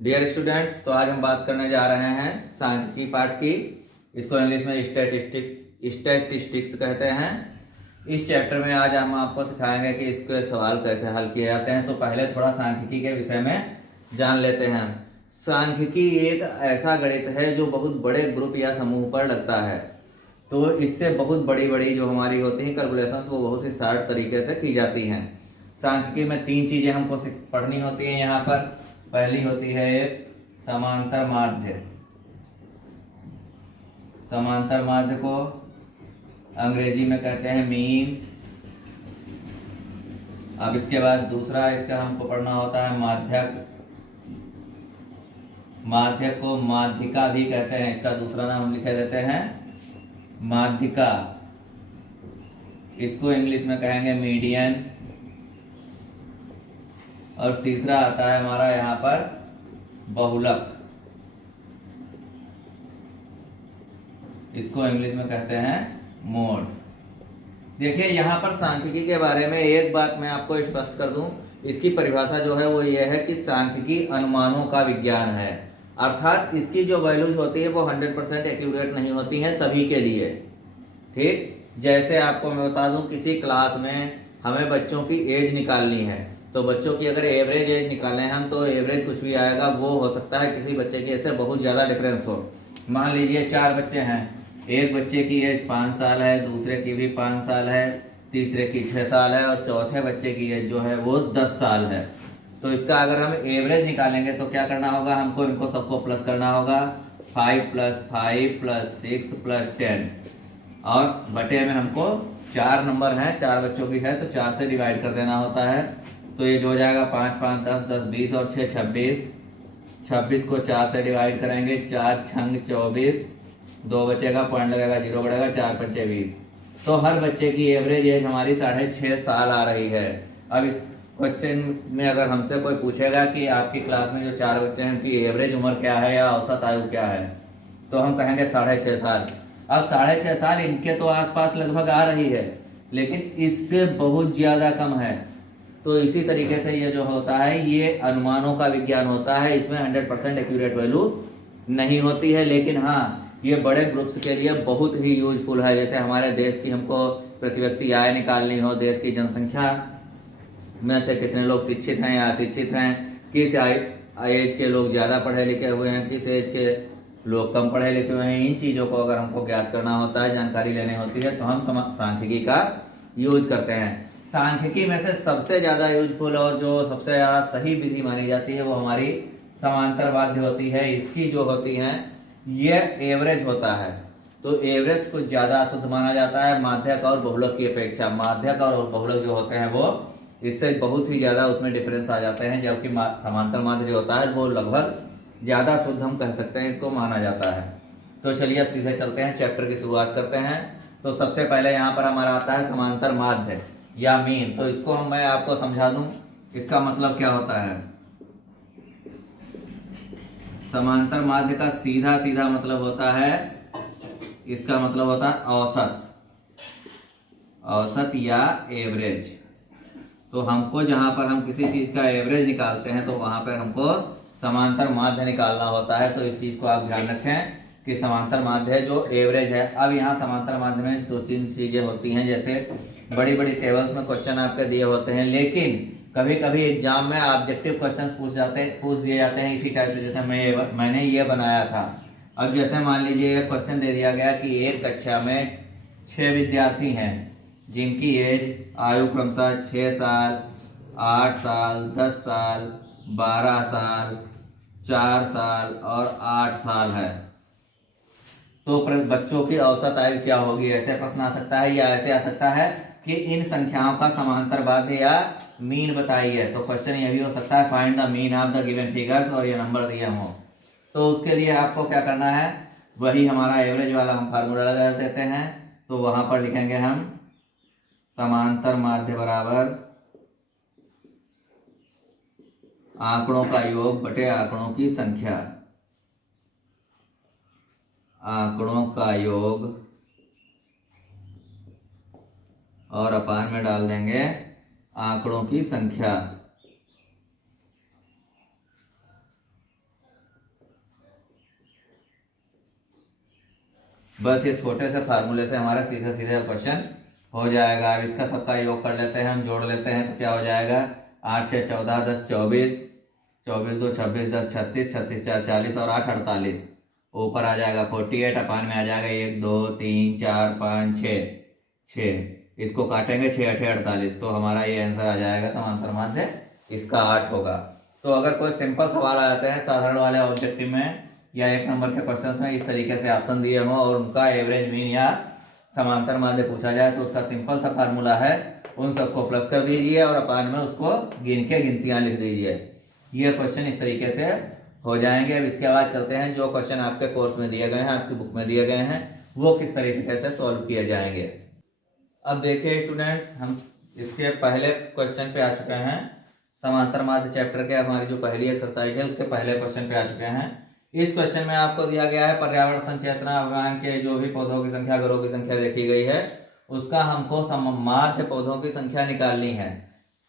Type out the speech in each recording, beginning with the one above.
Dear students, तो आज हम बात करने जा रहे हैं सांख्यिकी पाठ की। इसको इंग्लिश में स्टैटिस्टिक्स कहते हैं। इस चैप्टर में आज हम आपको सिखाएंगे कि इसके सवाल कैसे हल किए जाते हैं। तो पहले थोड़ा सांख्यिकी के विषय में जान लेते हैं। सांख्यिकी एक ऐसा गणित है जो बहुत बड़े ग्रुप या समूह पर लगता है। तो इससे बहुत बड़ी बड़ी जो हमारी होती हैं कैलकुलेशंस वो बहुत ही शार्ट तरीके से की जाती हैं। सांख्यिकी में तीन चीज़ें हमको पढ़नी होती हैं यहाँ पर। पहली होती है एक समांतर माध्य। समांतर माध्य को अंग्रेजी में कहते हैं मीन। अब इसके बाद दूसरा इसका हमको पढ़ना होता है माध्यक। माध्यक को माध्यिका भी कहते हैं, इसका दूसरा नाम हम लिखे देते हैं माध्यिका। इसको इंग्लिश में कहेंगे मीडियन। और तीसरा आता है हमारा यहाँ पर बहुलक। इसको इंग्लिश में कहते हैं मोड। देखिए यहाँ पर सांख्यिकी के बारे में एक बात मैं आपको स्पष्ट कर दूं। इसकी परिभाषा जो है वो ये है कि सांख्यिकी अनुमानों का विज्ञान है। अर्थात इसकी जो वैल्यूज होती है वो 100% एक्यूरेट नहीं होती हैं सभी के लिए। ठीक, जैसे आपको मैं बता दूं, किसी क्लास में हमें बच्चों की एज निकालनी है, तो बच्चों की अगर एवरेज एज निकालें हम, तो एवरेज कुछ भी आएगा। वो हो सकता है किसी बच्चे की ऐसे बहुत ज़्यादा डिफरेंस हो। मान लीजिए 4 बच्चे हैं, एक बच्चे की एज 5 साल है, दूसरे की भी 5 साल है, तीसरे की 6 साल है और चौथे बच्चे की एज जो है वो 10 साल है। तो इसका अगर हम एवरेज निकालेंगे तो क्या करना होगा, हमको इनको सबको प्लस करना होगा। 5 + 5 + 6 + 10 और बटे में हमको 4 नंबर हैं, 4 बच्चों की है तो 4 से डिवाइड कर देना होता है। तो ये जो हो जाएगा 5 × 5 = 10, 10 × 20 और 6 = 26। 26 को 4 से डिवाइड करेंगे, 4 × 24, 2 बचेगा, पॉइंट लगेगा, 0 बढ़ेगा, 4 × 5 = 20। तो हर बच्चे की एवरेज एज हमारी 6.5 साल आ रही है। अब इस क्वेश्चन में अगर हमसे कोई पूछेगा कि आपकी क्लास में जो 4 बच्चे हैं उनकी एवरेज उम्र क्या है या औसत आयु क्या है, तो हम कहेंगे 6.5 साल। अब 6.5 साल इनके तो आसपास लगभग आ रही है, लेकिन इससे बहुत ज़्यादा कम है। तो इसी तरीके से ये जो होता है ये अनुमानों का विज्ञान होता है। इसमें 100% एक्यूरेट वैल्यू नहीं होती है, लेकिन हाँ ये बड़े ग्रुप्स के लिए बहुत ही यूजफुल है। जैसे हमारे देश की हमको प्रति व्यक्ति आय निकालनी हो, देश की जनसंख्या में से कितने लोग शिक्षित हैं या अशिक्षित हैं, किस एज के लोग ज़्यादा पढ़े लिखे हुए हैं, किस एज के लोग कम पढ़े लिखे हुए हैं, इन चीज़ों को अगर हमको ज्ञात करना होता है, जानकारी लेनी होती है, तो हम सांख्यिकी का यूज करते हैं। सांख्यिकी में से सबसे ज़्यादा यूजफुल और जो सबसे ज़्यादा सही विधि मानी जाती है वो हमारी समांतर माध्य होती है। इसकी जो होती हैं ये एवरेज होता है, तो एवरेज को ज़्यादा शुद्ध माना जाता है माध्यक और बहुलक की अपेक्षा। माध्यक और बहुलक जो होते हैं वो इससे बहुत ही ज़्यादा उसमें डिफरेंस आ जाते हैं, जबकि समांतर माध्य जो होता है वो लगभग ज़्यादा शुद्ध हम कह सकते हैं, इसको माना जाता है। तो चलिए अब सीधे चलते हैं, चैप्टर की शुरुआत करते हैं। तो सबसे पहले यहाँ पर हमारा आता है समांतर माध्य या मीन। तो इसको मैं आपको समझा दूं, इसका मतलब क्या होता है। समांतर माध्य का सीधा सीधा मतलब होता है, इसका मतलब होता है औसत, औसत या एवरेज। तो हमको जहां पर हम किसी चीज का एवरेज निकालते हैं तो वहां पर हमको समांतर माध्य निकालना होता है। तो इस चीज को आप ध्यान रखें कि समांतर माध्य है जो एवरेज है। अब यहाँ समांतर माध्य में 2-3 चीजें होती हैं, जैसे बड़ी बड़ी टेबल्स में क्वेश्चन आपके दिए होते हैं, लेकिन कभी कभी एग्जाम में ऑब्जेक्टिव क्वेश्चन पूछ दिए जाते हैं इसी टाइप से, जैसे मैंने ये बनाया था। अब जैसे मान लीजिए एक क्वेश्चन दे दिया गया कि एक कक्षा में 6 विद्यार्थी हैं जिनकी एज आयु क्रमशः 6 साल, 8 साल, 10 साल, 12 साल, 4 साल और 8 साल है। तो बच्चों की औसत आयु क्या होगी, ऐसे प्रश्न आ सकता है, या ऐसे आ सकता है कि इन संख्याओं का समांतर माध्य या मीन बताइए। तो क्वेश्चन ये भी हो सकता है find the mean of the given figures, और ये नंबर दिए हो। तो उसके लिए आपको क्या करना है, वही हमारा एवरेज वाला हम फार्मूला लगा देते हैं। तो वहां पर लिखेंगे हम समांतर माध्य बराबर आंकड़ों का योग बटे आंकड़ों की संख्या। आंकड़ों का योग और अपान में डाल देंगे आंकड़ों की संख्या। बस ये छोटे से फार्मूले से हमारा सीधा सीधा क्वेश्चन हो जाएगा। अब इसका सबका योग कर लेते हैं, हम जोड़ लेते हैं तो क्या हो जाएगा, 8 6 14 10 24, 24 2 26 10 36, 36 4 40 और 8 48। ऊपर आ जाएगा 48, अपान में आ जाएगा 1 2 3 4 5 6। इसको काटेंगे 6 8 48, तो हमारा ये आंसर आ जाएगा समांतर माध्य इसका 8 होगा। तो अगर कोई सिंपल सवाल आ जाते हैं साधारण वाले ऑब्जेक्टिव में या 1 नंबर के क्वेश्चन में, इस तरीके से ऑप्शन दिए हों और उनका एवरेज मीन या समांतर माध्य पूछा जाए, तो उसका सिंपल सा फार्मूला है, उन सबको प्लस कर दीजिए और अपान में उसको गिन के गिनतियां लिख दीजिए। ये क्वेश्चन इस तरीके से हो जाएंगे। अब इसके बाद चलते हैं जो क्वेश्चन आपके कोर्स में दिए गए हैं, आपकी बुक में दिए गए हैं, वो किस तरीके से सॉल्व किए जाएंगे। अब देखिए स्टूडेंट्स, हम इसके पहले क्वेश्चन पे आ चुके हैं। समांतर माध्य चैप्टर के हमारी जो पहली एक्सरसाइज है उसके पहले क्वेश्चन पे आ चुके हैं। इस क्वेश्चन में आपको दिया गया है पर्यावरण संचेतना अभियान के जो भी पौधों की संख्या, घरों की संख्या देखी गई है, उसका हमको माध्य पौधों की संख्या निकालनी है।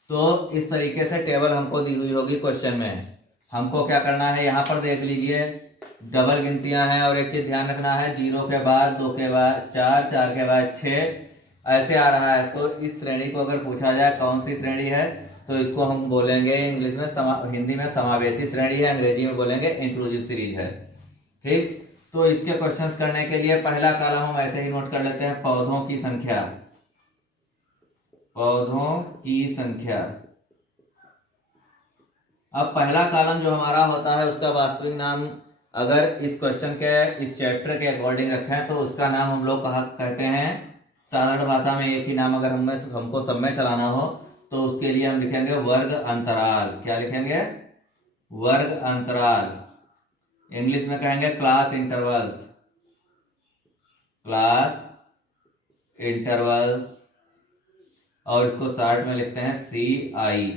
तो इस तरीके से टेबल हमको दी हुई होगी क्वेश्चन में। हमको क्या करना है, यहाँ पर देख लीजिए डबल गिनतियां हैं और एक चीज ध्यान रखना है, 0 के बाद 2 के बाद 4, 4 के बाद 6 ऐसे आ रहा है। तो इस श्रेणी को अगर पूछा जाए कौन सी श्रेणी है, तो इसको हम बोलेंगे इंग्लिश में हिंदी में समावेशी श्रेणी है, अंग्रेजी में बोलेंगे इंक्लूसिव सीरीज है। ठीक, तो इसके क्वेश्चंस करने के लिए पहला कॉलम हम ऐसे ही नोट कर लेते हैं, पौधों की संख्या। पौधों की संख्या। अब पहला कॉलम जो हमारा होता है उसका वास्तविक नाम अगर इस क्वेश्चन के इस चैप्टर के अकॉर्डिंग रखें तो उसका नाम हम लोग कहते हैं, साधारण भाषा में एक ही नाम अगर हमको सब में चलाना हो तो उसके लिए हम लिखेंगे वर्ग अंतराल। क्या लिखेंगे, वर्ग अंतराल। इंग्लिश में कहेंगे क्लास इंटरवल्स, क्लास इंटरवल, और इसको शॉर्ट में लिखते हैं CI।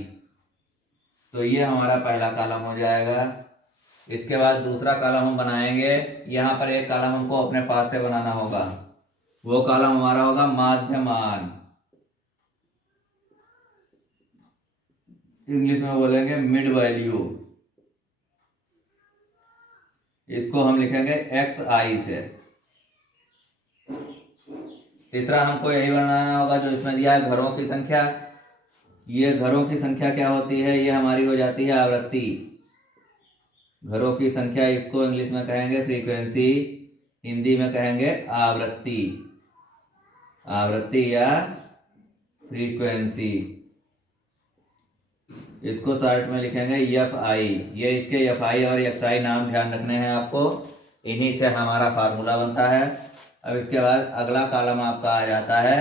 तो ये हमारा पहला कॉलम हो जाएगा। इसके बाद दूसरा कॉलम हम बनाएंगे, यहाँ पर एक कॉलम हमको अपने पास से बनाना होगा, वो कॉलम हमारा होगा माध्यमान। इंग्लिश में बोलेंगे मिड वैल्यू। इसको हम लिखेंगे XI से। तीसरा हमको यही बनाना होगा जो इसमें दिया है, घरों की संख्या। ये घरों की संख्या क्या होती है, ये हमारी हो जाती है आवृत्ति। घरों की संख्या, इसको इंग्लिश में कहेंगे फ्रीक्वेंसी, हिंदी में कहेंगे आवृत्ति, आवृत्ति या फ्रीक्वेंसी। इसको शॉर्ट में लिखेंगे FI। ये इसके FI और XI नाम ध्यान रखने हैं आपको, इन्हीं से हमारा फार्मूला बनता है। अब इसके बाद अगला कॉलम आपका आ जाता है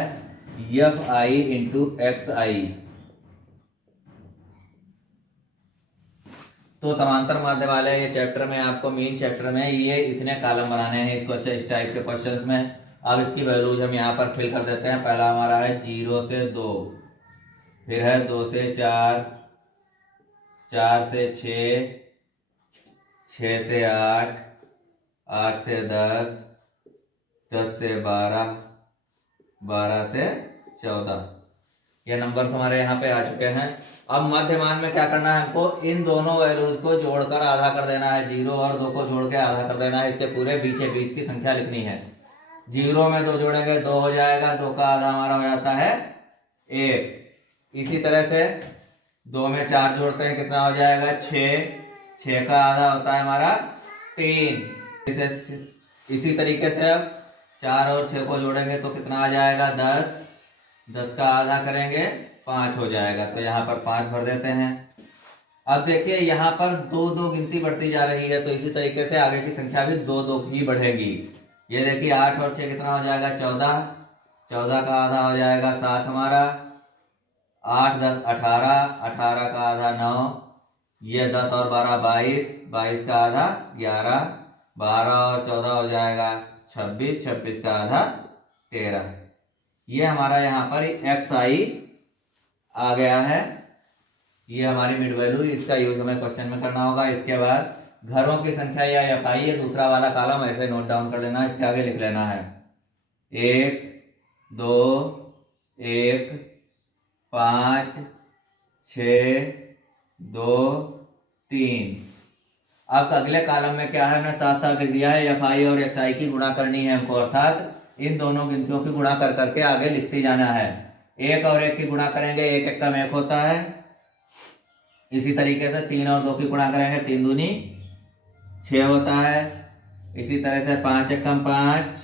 FI इंटू XI। तो समांतर माध्य वाले ये चैप्टर में आपको मेन चैप्टर में ये इतने कॉलम बनाने हैं इस क्वेश्चन, इस टाइप के क्वेश्चंस में। अब इसकी वैल्यूज हम यहाँ पर फिल कर देते हैं। पहला हमारा है 0 से 2, फिर है 2 से 4, 4 से 6, 6 से 8, 8 से 10, 10 से 12, 12 से 14। ये नंबर्स हमारे यहाँ पे आ चुके हैं। अब मध्यमान में क्या करना है, हमको इन दोनों वैल्यूज को जोड़कर आधा कर देना है। 0 और 2 को जोड़ के आधा कर देना है, इसके पूरे बीचे बीच की संख्या लिखनी है। 0 में 2 जोड़ेंगे 2 हो जाएगा, 2 का आधा हमारा हो जाता है 1। इसी तरह से 2 में 4 जोड़ते हैं, कितना हो जाएगा 6, 6 का आधा होता है हमारा 3। इसी तरीके से अब 4 और 6 को जोड़ेंगे तो कितना आ जाएगा 10, 10 का आधा करेंगे 5 हो जाएगा, तो यहाँ पर 5 भर देते हैं। अब देखिए यहाँ पर 2 2 गिनती बढ़ती जा रही है, तो इसी तरीके से आगे की संख्या भी 2 2 ही बढ़ेगी। ये देखिए 8 और 6 कितना हो जाएगा 14, 14 का आधा हो जाएगा 7 हमारा, 8 10 18, 18 का आधा 9, ये 10 और 12 22, 22 का आधा 11, 12 और 14 हो जाएगा 26, 26 का आधा 13। ये हमारा यहाँ पर XI आ गया है, ये हमारी मिड वैल्यू, इसका यूज हमें क्वेश्चन में करना होगा। इसके बाद घरों की संख्या या FI, ये दूसरा वाला कॉलम ऐसे नोट डाउन कर लेना, इसके आगे लिख लेना है 1 2 1 5 6 2 3। अब अगले कॉलम में क्या है, हमने साथ साथ लिख दिया है एफ आई और एक्स आई की गुणा करनी है हमको, अर्थात इन दोनों गिनतियों की गुणा कर करके आगे लिखते जाना है। एक और एक की गुणा करेंगे, एक एक कम एक होता है। इसी तरीके से 3 और 2 की गुणा करेंगे, 3 दूनी 6 होता है। इसी तरह से 5 एक कम 5,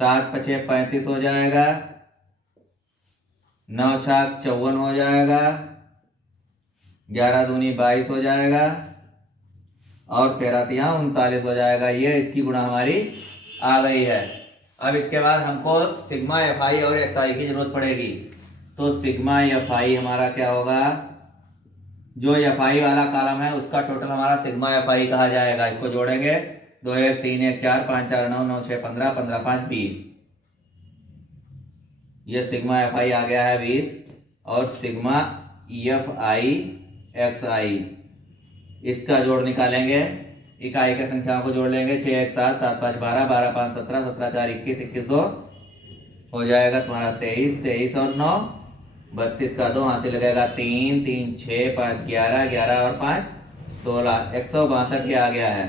7 पचे 35 हो जाएगा, 9 छाक 54 हो जाएगा, 11 दूनी 22 हो जाएगा और 13 तिया 39 हो जाएगा। ये इसकी गुणा हमारी आ गई है। अब इसके बाद हमको सिग्मा एफ आई और एक्स आई की जरूरत पड़ेगी। तो सिग्मा एफ आई हमारा क्या होगा, जो एफ आई वाला कॉलम है उसका टोटल हमारा सिग्मा एफ आई कहा जाएगा। इसको जोड़ेंगे, 2 1 3 1 4 5 4 9 9 6 15 15 5 20। ये सिग्मा एफ आई आ गया है 20। और सिग्मा एफ आई एक्स आई, इसका जोड़ निकालेंगे, इकाई के संख्याओं को जोड़ लेंगे। 6 1 7 7 5 12 12 5 17 17 4 21 21 2 हो जाएगा तुम्हारा 23 23 और 9 32 का 2 हासिल लगेगा 3 3 6 5 11 11 और 5 16 162 ये आ गया है।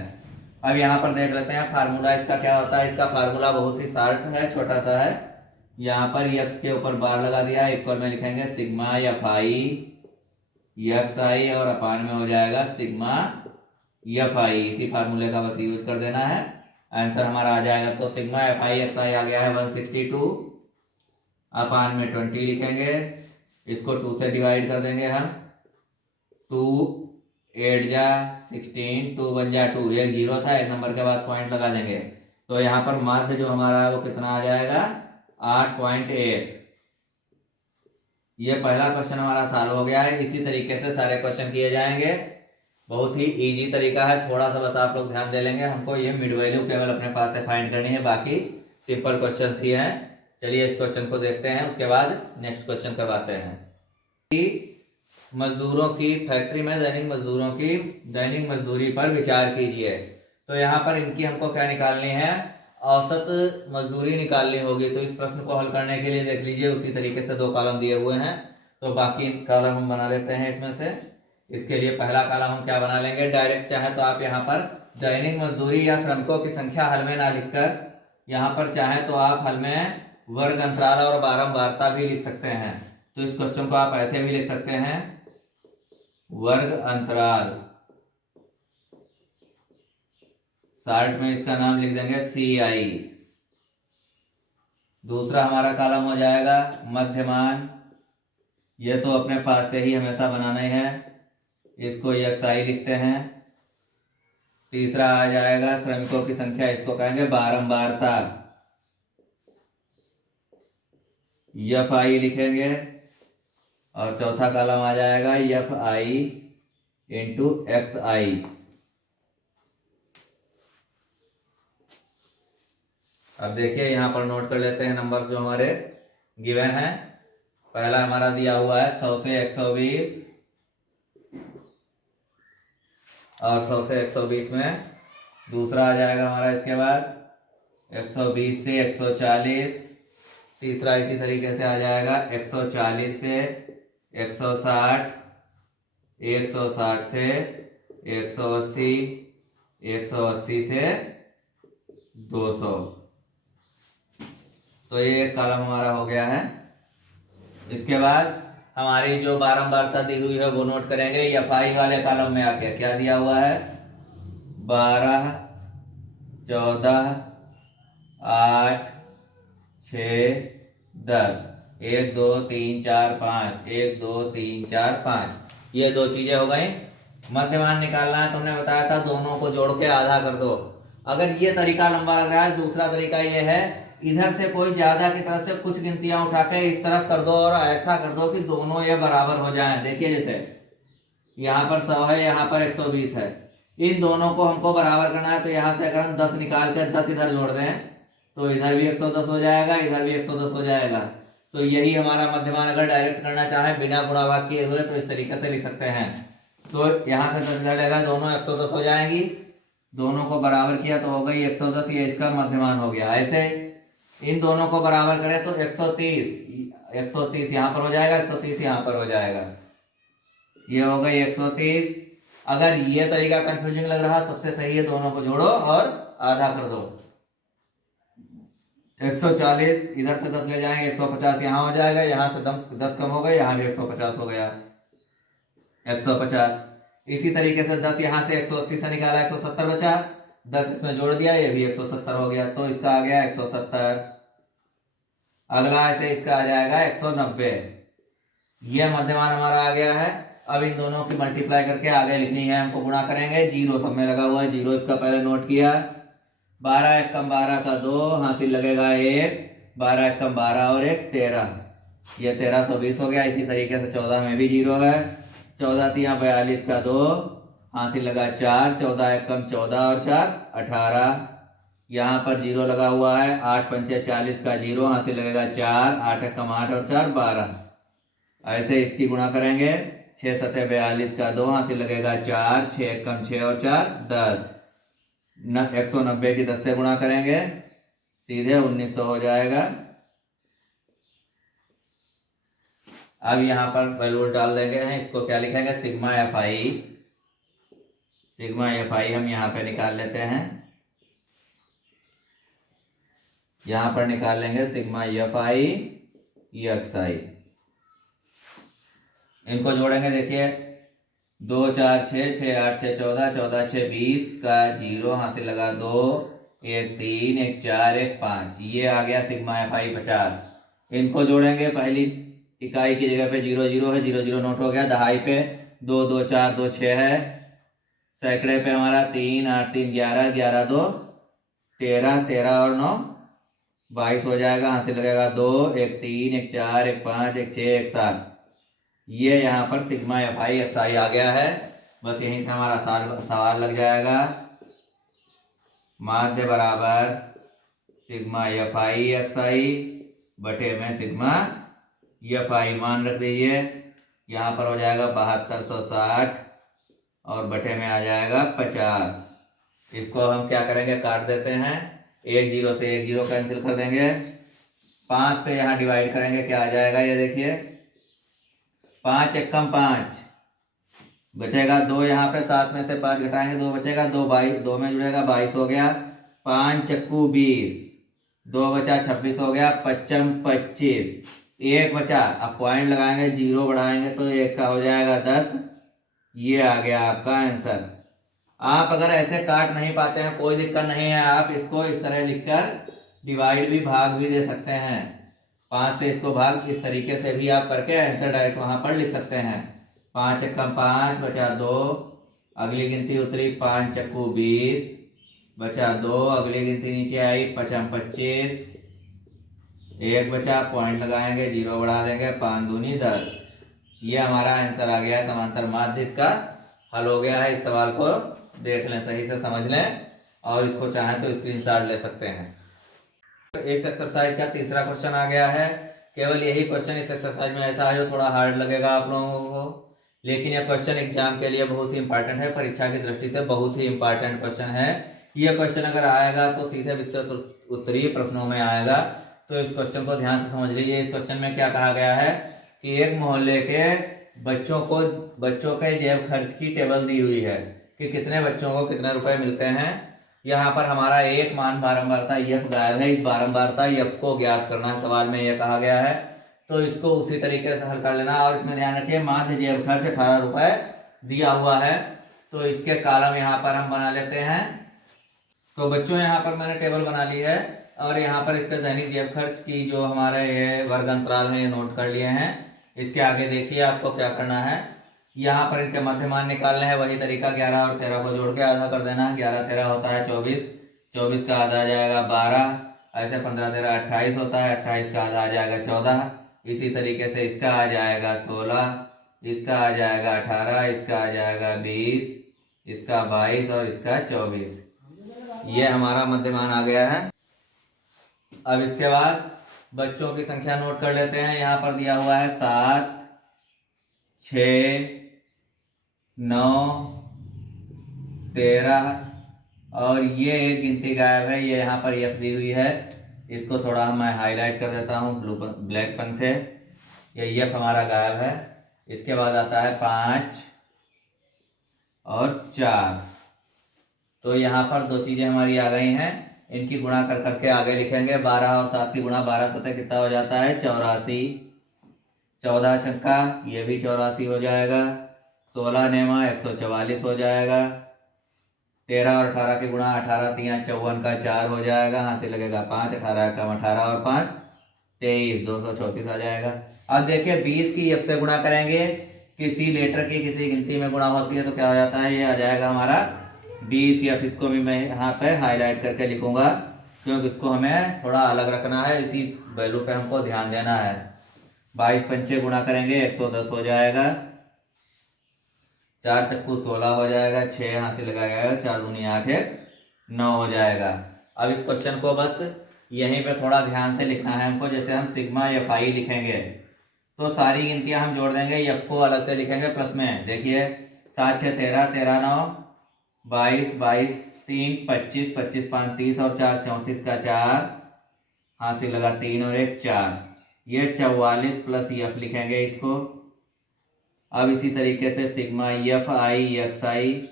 अब यहाँ पर देख लेते हैं फार्मूला इसका क्या होता है। इसका फार्मूला बहुत ही शार्ट है, छोटा सा है। यहाँ पर एक्स के ऊपर बार लगा दिया, इक्वल में लिखेंगे सिग्मा एफ आई एक्स आई और अपान में हो जाएगा सिग्मा एफ आई। इसी फार्मूले का बस यूज कर देना है, आंसर हमारा आ जाएगा। तो सिग्मा एफ आई एक्स आई आ गया है 162, अपान में 20 लिखेंगे, इसको 2 से डिवाइड कर देंगे हम। 2 8 जा 16, 2 1 जा 2, एक जीरो था, एक नंबर के बाद पॉइंट लगा देंगे। तो यहाँ पर माध्य जो हमारा है वो कितना आ जाएगा 8.1। ये पहला क्वेश्चन हमारा सॉल्व हो गया है। इसी तरीके से सारे क्वेश्चन किए जाएंगे। बहुत ही इजी तरीका है, थोड़ा सा बस आप लोग ध्यान दे लेंगे। हमको ये मिड वैल्यू केवल अपने पास से फाइंड करनी है, बाकी सिंपल क्वेश्चंस ही हैं। चलिए इस क्वेश्चन को देखते हैं, उसके बाद नेक्स्ट क्वेश्चन करवाते हैं। मजदूरों की फैक्ट्री में दैनिक मजदूरों की दैनिक मजदूरी पर विचार कीजिए। तो यहाँ पर इनकी हमको क्या निकालनी है, औसत मजदूरी निकालनी होगी। तो इस प्रश्न को हल करने के लिए देख लीजिए, उसी तरीके से 2 कॉलम दिए हुए हैं, तो बाकी कॉलम हम बना लेते हैं इसमें से। इसके लिए पहला कॉलम हम क्या बना लेंगे, डायरेक्ट चाहे तो आप यहाँ पर दैनिक मजदूरी या श्रमिकों की संख्या हल में ना लिखकर, यहाँ पर चाहे तो आप हल में वर्ग अंतराल और बारंबारता भी लिख सकते हैं। तो इस क्वेश्चन को आप ऐसे भी लिख सकते हैं, वर्ग अंतराल, शॉर्ट में इसका नाम लिख देंगे सी आई। दूसरा हमारा कॉलम हो जाएगा मध्यमान, ये तो अपने पास से ही हमेशा बनाना ही है, इसको एक्स आई लिखते हैं। तीसरा आ जाएगा श्रमिकों की संख्या, इसको कहेंगे बारंबारता, एफ आई लिखेंगे। और चौथा कॉलम आ जाएगा एफ आई इंटू एक्स आई। अब देखिए यहाँ पर नोट कर लेते हैं नंबर जो हमारे गिवन है। पहला हमारा दिया हुआ है 100 से 120, और 100 से 120 में दूसरा आ जाएगा हमारा इसके बाद 120 से 140। तीसरा इसी तरीके से आ जाएगा 140 से 160, 160 से 180, 180 से 200। तो ये एक कॉलम हमारा हो गया है। इसके बाद हमारी जो बारंबारता दी हुई है वो नोट करेंगे। एफ आई वाले कॉलम में आके क्या दिया हुआ है, 12, 14, 8, 6, 10, 1 2 3 4 5, 1 2 3 4 5, ये 2 चीजें हो गई। मध्यमान निकालना है, तुमने बताया था दोनों को जोड़ के आधा कर दो। अगर ये तरीका लंबा लग रहा है, दूसरा तरीका ये है, इधर से कोई ज्यादा की तरफ से कुछ गिनतियां उठा के इस तरफ कर दो और ऐसा कर दो कि दोनों ये बराबर हो जाएं। देखिए जैसे यहाँ पर 100 है, यहाँ पर 120 है, इन दोनों को हमको बराबर करना है। तो यहाँ से अगर हम 10 निकाल कर 10 इधर जोड़ दें तो इधर भी 110 हो जाएगा, इधर भी 110 हो जाएगा। तो यही हमारा मध्यमान। अगर डायरेक्ट करना चाहे बिना गुणा भाग किए हुए तो इस तरीके से लिख सकते हैं। तो यहाँ से 10 इधर लेगा, दोनों 110 हो जाएंगी, दोनों को बराबर किया तो हो गई 110, ये इसका मध्यमान हो गया। ऐसे इन दोनों को बराबर करें तो 130 यहाँ पर हो जाएगा, 130 यहाँ पर हो जाएगा, ये हो गई 130, अगर ये तरीका कंफ्यूजिंग लग रहा, सबसे सही है दोनों को जोड़ो और आधा कर दो। 140 इधर से 10 ले जाएंगे, 150 यहाँ हो जाएगा, यहाँ से 10 कम हो गए, यहाँ भी 150 हो गया, 150। इसी तरीके से 10 यहाँ से 180 से निकाला, 170 बचा, 10 इसमें जोड़ दिया, ये भी 170 हो गया, तो इसका आ गया 170। अगला ऐसे इसका आ जाएगा 190। ये मध्यमान हमारा आ गया है। अब इन दोनों की मल्टीप्लाई करके आगे लिखनी है हमको, गुणा करेंगे। जीरो सब में लगा हुआ है, जीरो इसका पहले नोट किया। 12 एक कम 12 का 2, हासिल लगेगा 1, 12 एक कम 12 और 1 13, ये 1320 हो गया। इसी तरीके से 14 में भी जीरो है, 14 तिया 42 का 2, हासिल लगा 4, 14 एक कम 14 और 4 18, यहाँ पर जीरो लगा हुआ है। 8 पंचे 40 का 0, हासिल लगेगा 4, 8 एक कम 8 और 4 12। ऐसे इसकी गुणा करेंगे, 6 सते 42 का 2, हासिल लगेगा 4, 6 एक कम 6 और 4 10। 190 की 10 से गुणा करेंगे, सीधे 1900 हो जाएगा। अब यहाँ पर वैल्यू डाल देंगे हैं, इसको क्या लिखेंगे, sigma F I. Sigma F I हम यहाँ पे निकाल लेते हैं, यहाँ पर निकाल लेंगे सिग्मा एफ आई एक्स आई। इनको जोड़ेंगे, देखिए 2 4 6 6 8 6 14, 14 6 20 का 0, हासिल लगा 2, 1 3 1 4 1 5, ये आ गया सिग्मा एफ आई 50। इनको जोड़ेंगे, पहली इकाई की जगह पे 0 0 है, 0 0 नोट हो गया। दहाई पे 2 2 4 2 6 है, सैकड़े पे हमारा 3 8 3 11, 11 2 13, 13 और 9 22 हो जाएगा, हासिल लगेगा 2 1 3 1 4 1 5 1 6 1 7। ये यहाँ पर सिग्मा एफ आई एक्स आई आ गया है। बस यहीं से हमारा सवाल लग जाएगा। माध्य बराबर सिग्मा एफ आई एक्स आई बटे में सिग्मा एफ आई, मान रख दीजिए। यहाँ पर हो जाएगा 7260 और बटे में आ जाएगा 50। इसको हम क्या करेंगे, काट देते हैं। एक जीरो से एक जीरो कैंसिल कर देंगे, 5 से यहाँ डिवाइड करेंगे, क्या आ जाएगा ये देखिए, 5 एक कम 5 बचेगा 2, यहाँ पे 7 में से 5 घटाएंगे 2 बचेगा, 2 22, 2 में जुड़ेगा 22 हो गया, 5 चक्कू 20, 2 बचा 26 हो गया, 55 25, 1 बचा। अब पॉइंट लगाएंगे, 0 बढ़ाएंगे तो 1 का हो जाएगा 10। ये आ गया आपका आंसर। आप अगर ऐसे काट नहीं पाते हैं, कोई दिक्कत नहीं है, आप इसको इस तरह लिखकर डिवाइड भी, भाग भी दे सकते हैं। 5 से इसको भाग, इस तरीके से भी आप करके आंसर डायरेक्ट वहां पर लिख सकते हैं। 5 एक कम 5 बचा 2, अगली गिनती उतरी 5 चक्कू 20 बचा 2, अगली गिनती नीचे आई 55 25, 1 बचा, पॉइंट लगाएंगे, 0 बढ़ा देंगे, 5 दूनी 10। ये हमारा आंसर आ गया है। समांतर माध्य इसका हल हो गया है। इस सवाल को देख लें, सही से समझ लें, और इसको चाहें तो स्क्रीनशॉट ले सकते हैं। इस एक्सरसाइज का तीसरा क्वेश्चन आ गया है। केवल यही क्वेश्चन इस एक्सरसाइज में ऐसा है जो थोड़ा हार्ड लगेगा आप लोगों को, लेकिन यह क्वेश्चन एग्जाम के लिए बहुत ही इंपॉर्टेंट है, परीक्षा की दृष्टि से बहुत ही इंपॉर्टेंट क्वेश्चन है। यह क्वेश्चन अगर आएगा तो सीधे विस्तृत उत्तरीय प्रश्नों में आएगा, तो इस क्वेश्चन को ध्यान से समझ लीजिए। इस क्वेश्चन में क्या कहा गया है कि एक मोहल्ले के बच्चों के जेब खर्च की टेबल दी हुई है कि कितने बच्चों को कितने रुपए मिलते हैं। यहाँ पर हमारा एक मान बारंबारता यफ गायब है, इस बारंबारता यफ को ज्ञात करना सवाल में यह कहा गया है, तो इसको उसी तरीके से हल कर लेना। और इसमें ध्यान रखिए, माध्य जेब खर्च 18 रुपए दिया हुआ है, तो इसके कॉलम यहाँ पर हम बना लेते हैं। तो बच्चों यहाँ पर मैंने टेबल बना ली है, और यहाँ पर इसका दैनिक जेब खर्च की जो हमारे ये वर्ग अंतराल है ये नोट कर लिए हैं। इसके आगे देखिए आपको क्या करना है, यहाँ पर इनके मध्यमान निकालने हैं, वही तरीका 11 और 13 को जोड़ के आधा कर देना है। 11 13 होता है 24, 24 का आधा आ जाएगा 12, ऐसे 15 13 28 होता है, 28 का आधा आ जाएगा 14, इसी तरीके से इसका आ जाएगा 16, इसका आ जाएगा 18, इसका आ जाएगा 20, इसका 22 और इसका 24। ये हमारा मध्यमान आ गया है। अब इसके बाद बच्चों की संख्या नोट कर लेते हैं। यहाँ पर दिया हुआ है 7 6 9 13, और ये एक गिनती गायब है, ये यहाँ पर एफ दी हुई है, इसको थोड़ा मैं हाईलाइट कर देता हूँ ब्लैक पेन से। ये एफ हमारा गायब है। इसके बाद आता है 5 और 4। तो यहाँ पर दो चीजें हमारी आ गई हैं, इनकी गुणा कर करके आगे लिखेंगे। 12 और 7 की गुणा 12 सतह कितना हो जाता है 84। 14 छक्का ये भी 84 हो जाएगा। 16 नेमा 144 हो जाएगा। 13 और 18 की गुणा 18 3 54 का 4 हो जाएगा। यहाँ से लगेगा 5, 18 कम 18 और 5 23, 234 आ जाएगा। अब देखिए 20 की एफ से गुणा करेंगे, किसी लेटर की किसी गिनती में गुणा होती है तो क्या हो जाता है, ये आ जाएगा हमारा 20 एफ। इसको भी मैं यहाँ पे हाईलाइट करके लिखूंगा क्योंकि इसको हमें थोड़ा अलग रखना है, इसी वैल्यू पे हमको ध्यान देना है। 22 पंचे गुणा करेंगे 110 हो जाएगा। 4 चक्कू 16 हो जाएगा। 6 यहाँ से लगाया जाएगा। 4 दूनी 8 1 9 हो जाएगा। अब इस क्वेश्चन को बस यहीं पे थोड़ा ध्यान से लिखना है हमको। जैसे हम सिग्मा एफ आई लिखेंगे तो सारी गिनतियां हम जोड़ देंगे, एफ को अलग से लिखेंगे प्लस में। देखिए 7 6 13 13 9 22 22 3 25 25 5 30 और 4 34 का 4 हासिल लगा 3 और 1 4, ये 44 प्लस एफ लिखेंगे इसको। अब इसी तरीके से सिग्मा एफ आई एक्स आई,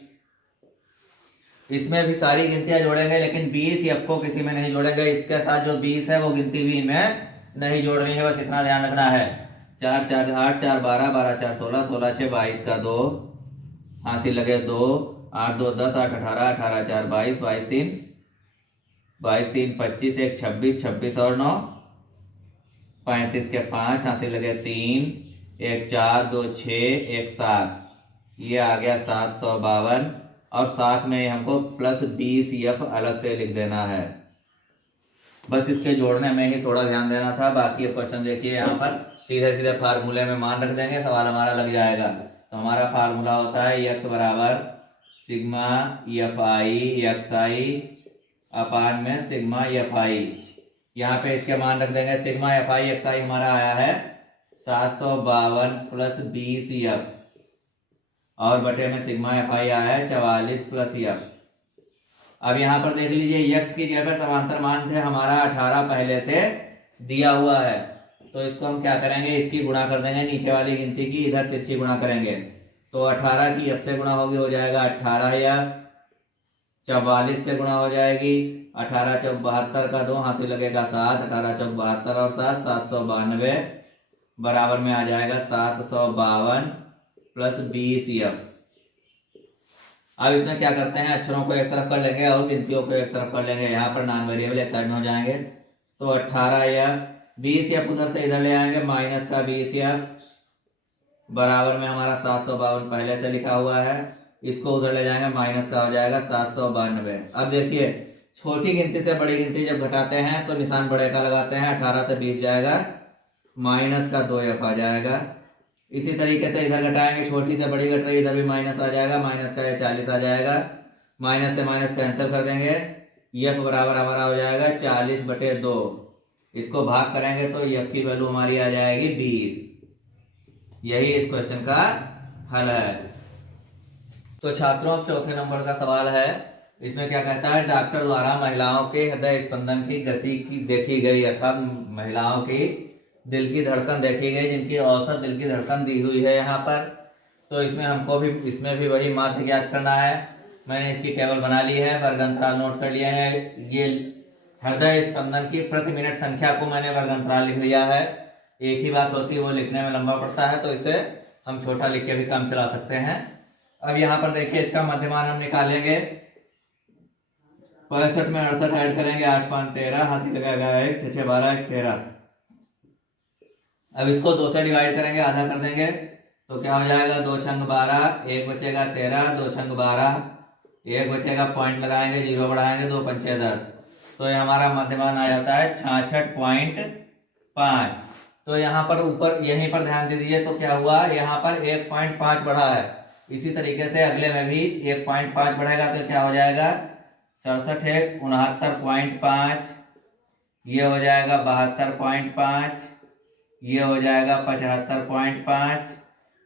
इसमें भी सारी गिनतियां जोड़ेंगे लेकिन 20 एफ को किसी में नहीं जोड़ेंगे। इसके साथ जो 20 है वो गिनती भी इनमें नहीं जोड़नी है, बस इतना ध्यान रखना है। 4 4 8 4 12 12 4 16 16 6 22 का 2 हासिल लगे 2 8 2 10 8 18 18 4 22 22 3 22 3 25 1 26 26 और 9 35 के 5 हासिल लगे 3 1 4 2 6 1 7, ये आ गया 752। और साथ में हमको प्लस 20 एफ अलग से लिख देना है। बस इसके जोड़ने में ही थोड़ा ध्यान देना था। बाकी क्वेश्चन देखिए यहाँ पर सीधे सीधे फार्मूले में मान रख देंगे, सवाल हमारा लग जाएगा। तो हमारा फार्मूला होता है एक्स बराबर सिग्मा एफ आई एक्स आई अपान में सिग्मा एफ आई। यहाँ पे इसके मान रख देंगे। सिग्मा एफ आई एक्स आई हमारा आया है 752 प्लस 20 एफ और बटे में सिग्मा एफ आई आया है 44 प्लस एफ। अब यहाँ पर देख लीजिए एक्स की जगह समांतर मान थे हमारा 18 पहले से दिया हुआ है, तो इसको हम क्या करेंगे, इसकी गुणा कर देंगे नीचे वाली गिनती की, इधर तिरछी गुणा करेंगे। तो 18 की एफ से गुणा होगी, हो जाएगा 18 एफ। 44 से गुणा हो जाएगी 18 चौक 72 का 2 हासिल लगेगा 7, 18 चौक 72 और 7 792 बराबर में आ जाएगा 752 प्लस 20 एफ। अब इसमें क्या करते हैं, अक्षरों को एक तरफ कर लेंगे और गिनतियों को एक तरफ कर लेंगे। यहाँ पर नॉन वेरिएबल एक साइड में हो जाएंगे। तो 18 एफ 20 एफ उधर से इधर ले आएंगे, माइनस का 20 एफ बराबर में हमारा 752 पहले से लिखा हुआ है, इसको उधर ले जाएंगे, माइनस का हो जाएगा 792। अब देखिए छोटी गिनती से बड़ी गिनती जब घटाते हैं तो निशान बड़े का लगाते हैं। 18 से 20 जाएगा, माइनस का 2 एफ आ जाएगा। इसी तरीके से इधर घटाएंगे, छोटी से बड़ी घट रही, इधर भी माइनस आ जाएगा, माइनस का 40 आ जाएगा। माइनस से माइनस कैंसिल कर देंगे, एफ बराबर हमारा हो जाएगा 40/2। इसको भाग करेंगे तो एफ की वैल्यू हमारी आ जाएगी 20। यही इस क्वेश्चन का हल है। तो छात्रों अब चौथे नंबर का सवाल है। इसमें क्या कहता है, डॉक्टर द्वारा महिलाओं के हृदय स्पंदन की गति की देखी गई, अर्थात महिलाओं की दिल की धड़कन देखी गई जिनकी औसत दिल की धड़कन दी हुई है यहाँ पर। तो इसमें हमको भी इसमें भी वही माध्य ज्ञात करना है। मैंने इसकी टेबल बना ली है, वर्गंतराल नोट कर लिए हैं। ये हृदय स्पंदन की प्रति मिनट संख्या को मैंने वर्गंतराल लिख लिया है। एक ही बात होती है, वो लिखने में लंबा पड़ता है, तो इसे हम छोटा लिख के भी काम चला सकते हैं। अब यहाँ पर देखिए इसका मध्यमान हम निकालेंगे। 65 में 68 ऐड करेंगे, 8 5 13 हासिल लगाएगा 1 6 6 12 1 13। अब इसको 2 से डिवाइड करेंगे, आधा कर देंगे, तो क्या हो जाएगा 2 छंग 12, 1 बचेगा 13, 2 छंग 12, 1 बचेगा, पॉइंट लगाएंगे, 0 बढ़ाएंगे, 2 पंचे 10। तो ये हमारा मध्यमान आ जाता है 66.5। तो यहाँ पर ऊपर यहीं पर ध्यान दे दीजिए, तो क्या हुआ, यहाँ पर 1.5 बढ़ा है। इसी तरीके से अगले में भी 1.5 बढ़ेगा, तो क्या हो जाएगा 67 1 69.5, ये हो जाएगा 72.5, ये हो जाएगा 75.5,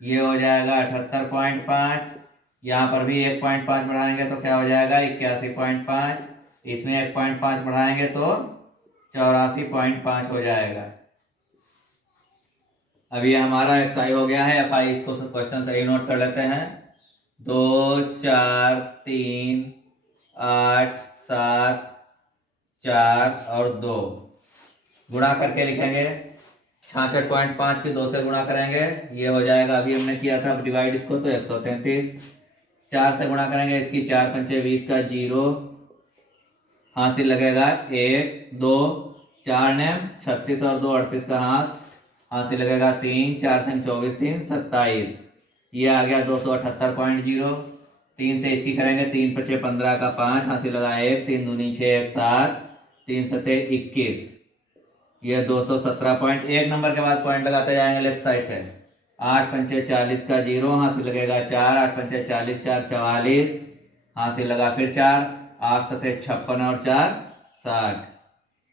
ये हो जाएगा 78.5। यहाँ पर भी 1.5 बढ़ाएंगे तो क्या हो जाएगा 81.5, इसमें 1.5 बढ़ाएंगे तो 84.5 हो जाएगा। अब ये हमारा एक्स आई हो गया है। एफ आई इसको क्वेश्चन सही नोट कर लेते हैं। 2 4 3 8 7 4 और 2 गुणा करके लिखेंगे। 66.5 की 2 से गुणा करेंगे, ये हो जाएगा, अभी हमने किया था डिवाइड इसको, तो 133। 4 से गुणा करेंगे इसकी, 4 पंचे 20 का 0, हासिल लगेगा 1 2, 4 ने 36 और 2 38 का हासिल लगेगा 3, 4 छंग 24, 3 27, ये आ गया 278.0। 3 से इसकी करेंगे, 3 पचे 15 का 5, हासिल लगा 1, 3 दूनी 6 1 7, 3 सते 21, ये 217.1 नंबर के बाद पॉइंट लगाते जाएंगे लेफ्ट साइड से। 8 पंचे 40 का 0, हासिल लगेगा 4, 8 पंचे 40 4 44, हासिल लगा फिर 4, 8 सते 56 और 4 60,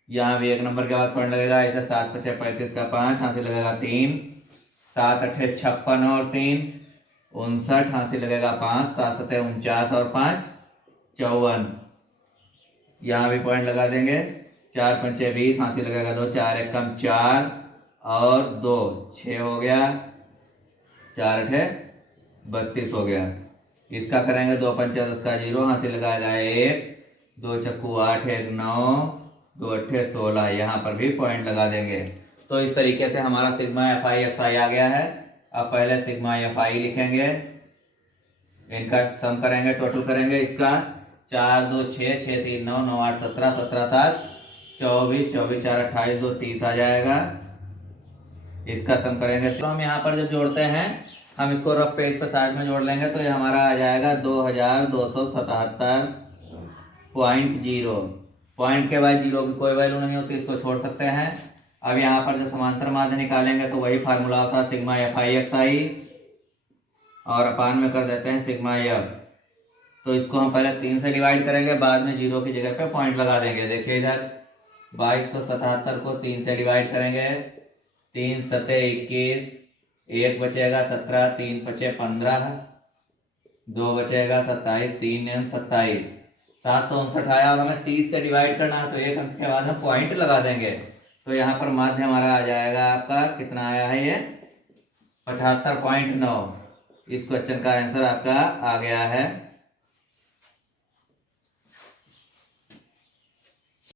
यहाँ भी 1 नंबर के बाद पॉइंट लगेगा। ऐसे 7 पचे 35 का 5, हासिल लगेगा 3, 7 अठे 56 और 3 59, हासिल लगेगा 5, 7 सते 49 और 5 54, यहाँ भी पॉइंट लगा देंगे। 4 पंचे 20, हासिल लगेगा 2, 4 एक कम 4 और 2 6 हो गया, 4 अठे 32 हो गया। इसका करेंगे 2 पंचे 10 का 0, हासिल लगाएगा 1, 2 चक्कू 8 1 9, 2 अठे 16, यहाँ पर भी पॉइंट लगा देंगे। तो इस तरीके से हमारा सिग्मा एफ आई एक्स आई आ गया है। अब पहले सिग्मा एफ आई लिखेंगे, इनका सम करेंगे, टोटल करेंगे इसका। 4 2 6 6 3 9 9 8 17 17 7 24 24 4 28 2 30 आ जाएगा। इसका सम करेंगे, तो हम यहाँ पर जब जोड़ते हैं, हम इसको रफ पेज पर साइड में जोड़ लेंगे, तो ये हमारा आ जाएगा 2277.0। पॉइंट के बाद जीरो की कोई वैल्यू नहीं होती, इसको छोड़ सकते हैं। अब यहाँ पर जब समांतर माध्य निकालेंगे तो वही फार्मूला होता है सिग्मा एफ आई एक्स आई, और अपान में कर देते हैं सिग्मा एफ। तो इसको हम पहले 3 से डिवाइड करेंगे, बाद में जीरो की जगह पे पॉइंट लगा देंगे। देखिए इधर 2277 को 3 से डिवाइड करेंगे, 3 सते 21, 1 बचेगा 17, 3 पचे 15, 2 बचेगा 27, 3 नेम 27, 759 आया, और हमें 30 से डिवाइड करना है, तो एक अंक के बाद हम पॉइंट लगा देंगे। तो यहाँ पर माध्य हमारा आ जाएगा आपका, कितना आया है ये 75.9। इस क्वेश्चन का आंसर आपका आ गया है